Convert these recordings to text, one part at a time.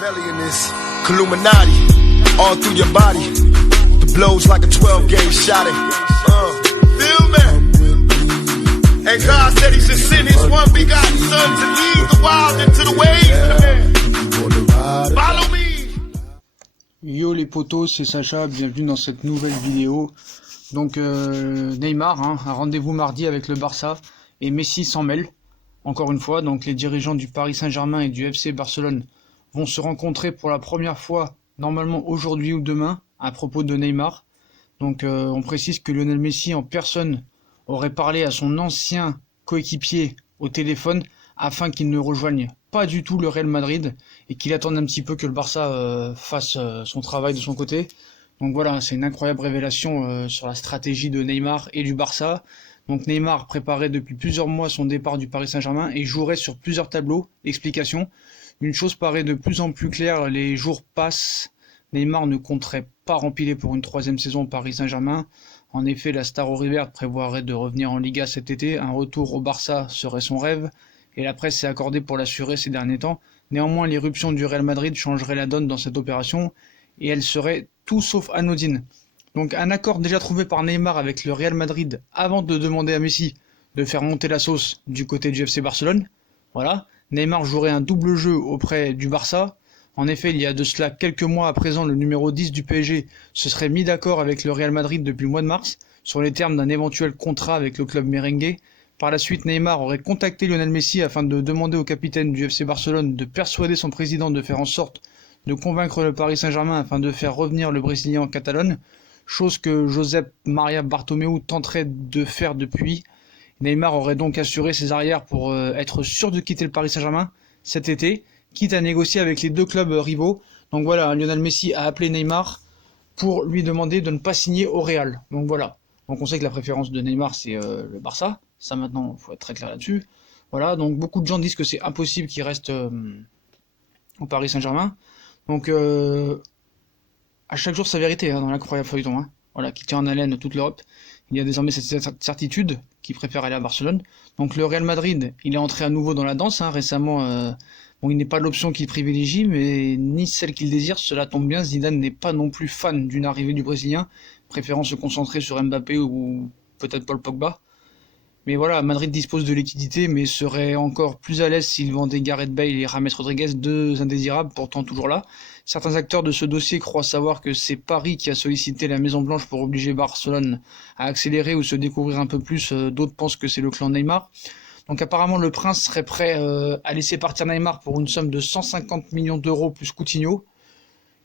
Machiavelli in this Illuminati all through your body. The blows like a 12 gauge shot. Feel me? And God said He should send His one begotten Son to lead the wild into the ways. Follow me. Yo les potos, c'est Sacha, bienvenue dans cette nouvelle vidéo. Donc Neymar, un rendez-vous mardi avec le Barça et Messi s'en mêle. Encore une fois, donc les dirigeants du Paris Saint-Germain et du FC Barcelone vont se rencontrer pour la première fois, normalement aujourd'hui ou demain, à propos de Neymar. Donc on précise que Lionel Messi en personne aurait parlé à son ancien coéquipier au téléphone afin qu'il ne rejoigne pas du tout le Real Madrid et qu'il attende un petit peu que le Barça fasse son travail de son côté. Donc voilà, c'est une incroyable révélation sur la stratégie de Neymar et du Barça. Donc Neymar préparait depuis plusieurs mois son départ du Paris Saint-Germain et jouerait sur plusieurs tableaux. Explication, une chose paraît de plus en plus claire, les jours passent. Neymar ne compterait pas rempiler pour une troisième saison au Paris Saint-Germain. En effet, la star auriverte prévoirait de revenir en Liga cet été. Un retour au Barça serait son rêve et la presse s'est accordée pour l'assurer ces derniers temps. Néanmoins, l'irruption du Real Madrid changerait la donne dans cette opération et elle serait tout sauf anodine. Donc un accord déjà trouvé par Neymar avec le Real Madrid avant de demander à Messi de faire monter la sauce du côté du FC Barcelone. Voilà, Neymar jouerait un double jeu auprès du Barça. En effet, il y a de cela quelques mois à présent, le numéro 10 du PSG se serait mis d'accord avec le Real Madrid depuis le mois de mars sur les termes d'un éventuel contrat avec le club merengue. Par la suite, Neymar aurait contacté Lionel Messi afin de demander au capitaine du FC Barcelone de persuader son président de faire en sorte de convaincre le Paris Saint-Germain afin de faire revenir le Brésilien en Catalogne, chose que Josep Maria Bartomeu tenterait de faire depuis. Neymar aurait donc assuré ses arrières pour être sûr de quitter le Paris Saint-Germain cet été, quitte à négocier avec les deux clubs rivaux. Donc voilà, Lionel Messi a appelé Neymar pour lui demander de ne pas signer au Real. Donc voilà. Donc on sait que la préférence de Neymar c'est le Barça. Ça maintenant, il faut être très clair là-dessus. Voilà, donc beaucoup de gens disent que c'est impossible qu'il reste au Paris Saint-Germain. Donc à chaque jour sa vérité dans l'incroyable feuilleton. Voilà, qui tient en haleine toute l'Europe. Il y a désormais cette certitude qu'il préfère aller à Barcelone. Donc le Real Madrid, il est entré à nouveau dans la danse. Récemment, bon, il n'est pas l'option qu'il privilégie, mais ni celle qu'il désire. Cela tombe bien, Zidane n'est pas non plus fan d'une arrivée du Brésilien, préférant se concentrer sur Mbappé ou peut-être Paul Pogba. Mais voilà, Madrid dispose de liquidité, mais serait encore plus à l'aise s'il vendait Gareth Bale et James Rodriguez, deux indésirables, pourtant toujours là. Certains acteurs de ce dossier croient savoir que c'est Paris qui a sollicité la Maison Blanche pour obliger Barcelone à accélérer ou se découvrir un peu plus. D'autres pensent que c'est le clan Neymar. Donc apparemment le prince serait prêt à laisser partir Neymar pour une somme de 150 millions d'euros plus Coutinho.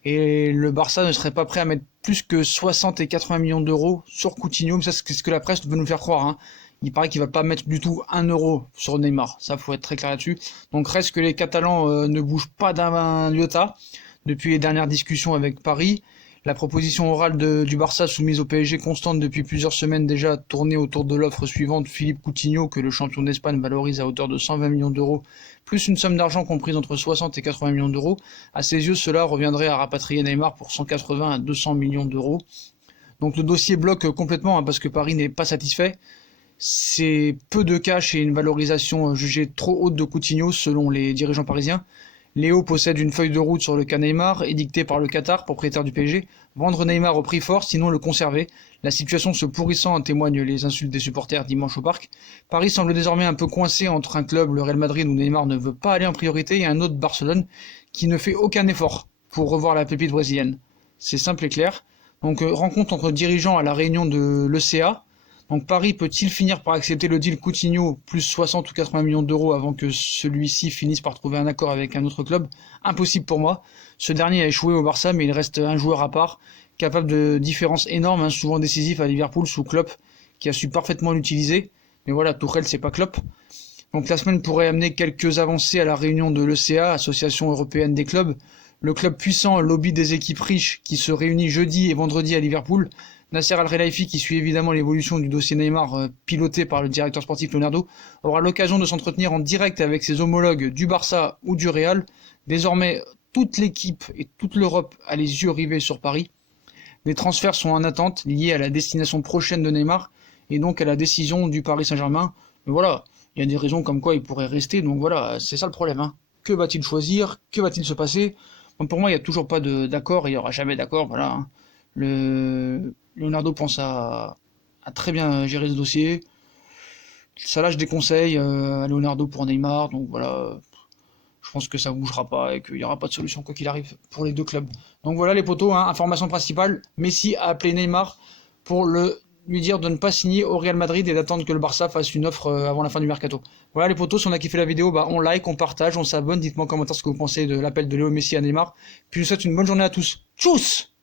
Et le Barça ne serait pas prêt à mettre plus que 60 et 80 millions d'euros sur Coutinho. Mais ça, c'est ce que la presse veut nous faire croire. Il paraît qu'il va pas mettre du tout 1 euro sur Neymar. Ça, faut être très clair là-dessus. Donc reste que les Catalans ne bougent pas d'un iota depuis les dernières discussions avec Paris. La proposition orale du Barça soumise au PSG constante depuis plusieurs semaines déjà tournée autour de l'offre suivante, Philippe Coutinho, que le champion d'Espagne valorise à hauteur de 120 millions d'euros, plus une somme d'argent comprise entre 60 et 80 millions d'euros. À ses yeux, cela reviendrait à rapatrier Neymar pour 180 à 200 millions d'euros. Donc le dossier bloque complètement parce que Paris n'est pas satisfait. C'est peu de cash et une valorisation jugée trop haute de Coutinho selon les dirigeants parisiens. Léo possède une feuille de route sur le cas Neymar, édictée par le Qatar, propriétaire du PSG. Vendre Neymar au prix fort, sinon le conserver. La situation se pourrissant en témoignent les insultes des supporters dimanche au parc. Paris semble désormais un peu coincé entre un club, le Real Madrid, où Neymar ne veut pas aller en priorité, et un autre, Barcelone, qui ne fait aucun effort pour revoir la pépite brésilienne. C'est simple et clair. Donc rencontre entre dirigeants à la réunion de l'ECA. Donc Paris peut-il finir par accepter le deal Coutinho plus 60 ou 80 millions d'euros avant que celui-ci finisse par trouver un accord avec un autre club? Impossible pour moi. Ce dernier a échoué au Barça, mais il reste un joueur à part, capable de différences énormes, souvent décisif à Liverpool sous Klopp, qui a su parfaitement l'utiliser. Mais voilà, Tuchel c'est pas Klopp. Donc la semaine pourrait amener quelques avancées à la réunion de l'ECA, Association Européenne des Clubs. Le club puissant, lobby des équipes riches, qui se réunit jeudi et vendredi à Liverpool. Nasser Al-Khelaifi, qui suit évidemment l'évolution du dossier Neymar, piloté par le directeur sportif Leonardo, aura l'occasion de s'entretenir en direct avec ses homologues du Barça ou du Real. Désormais, toute l'équipe et toute l'Europe a les yeux rivés sur Paris. Les transferts sont en attente, liés à la destination prochaine de Neymar, et donc à la décision du Paris Saint-Germain. Mais voilà, il y a des raisons comme quoi il pourrait rester, donc voilà, c'est ça le problème. Que va-t-il choisir? Que va-t-il se passer? Donc pour moi, il n'y a toujours pas d'accord et il n'y aura jamais d'accord. Voilà, hein. Leonardo pense à très bien gérer ce dossier. Ça là, je déconseille à Leonardo pour Neymar. Donc voilà, je pense que ça ne bougera pas et qu'il n'y aura pas de solution quoi qu'il arrive pour les deux clubs. Donc voilà les potos, hein, information principale, Messi a appelé Neymar pour lui dire de ne pas signer au Real Madrid et d'attendre que le Barça fasse une offre avant la fin du mercato. Voilà les potos, si on a kiffé la vidéo, bah on like, on partage, on s'abonne, dites-moi en commentaire ce que vous pensez de l'appel de Léo Messi à Neymar. Puis je vous souhaite une bonne journée à tous. Tchuss!